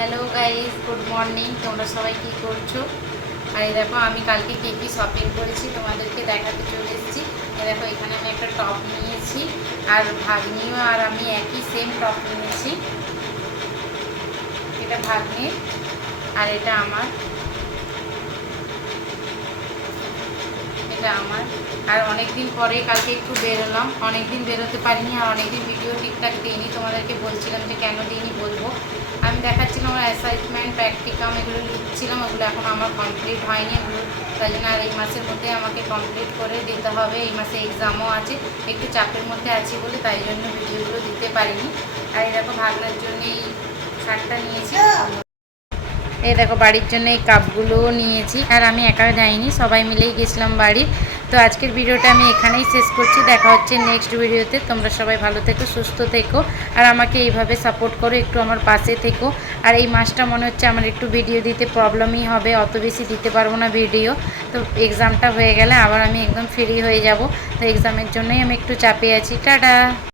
Hello guys, good morning. তোমরা সবাই কি করছো? আর এই দেখো আমি কালকে কী কী শপিং করেছি তোমাদেরকে দেখাতে চলে এসেছি। এই দেখো এখানে আমি একটা টপ নিয়েছি, আর ভাগ্নিও আর আমি একই সেম টপ নিয়েছি। এটা ভাগ্নির আর এটা আমার, এটা আমার। আর অনেকদিন পরে কালকে একটু বেরোলাম, অনেকদিন বেরোতে পারিনি, আর অনেকদিন ভিডিও ঠিকঠাক দিইনি। তোমাদেরকে বলছিলাম যে কেন দিইনি বলবো। আমি দেখাচ্ছিলাম আমার অ্যাসাইনমেন্ট, প্র্যাকটিকাম এগুলো লিখছিলাম, ওগুলো এখন আমার কমপ্লিট হয়নি এগুলো, তাই জন্য আর এই মাসের মধ্যে আমাকে কমপ্লিট করে দিতে হবে। এই মাসে এক্সামও আছে, একটু চাপের মধ্যে আছি বলে তাই জন্য ভিডিওগুলো দিতে পারিনি। আর এই দেখো ভাগনার জন্য এই শার্টটা নিয়েছি। এই দেখো বাড়ির জন্য এই কাপগুলোও নিয়েছি, আর আমি একা যাইনি, সবাই মিলেই গেছিলাম বাড়ি। তো আজকের ভিডিওটা আমি এখানেই শেষ করছি। দেখা হচ্ছে নেক্সট ভিডিওতে। তোমরা সবাই ভালো থেকো, সুস্থ থেকো, আর আমাকে এইভাবে সাপোর্ট করো, একটু আমার পাশে থেকো। আর এই মাসটা মনে হচ্ছে আমার একটু ভিডিও দিতে প্রবলেমই হবে, অত বেশি দিতে পারবো না ভিডিও। তো এক্সামটা হয়ে গেলে আবার আমি একদম ফ্রি হয়ে যাব। তো এক্সামের জন্যই আমি একটু চাপে আছি। টাটা।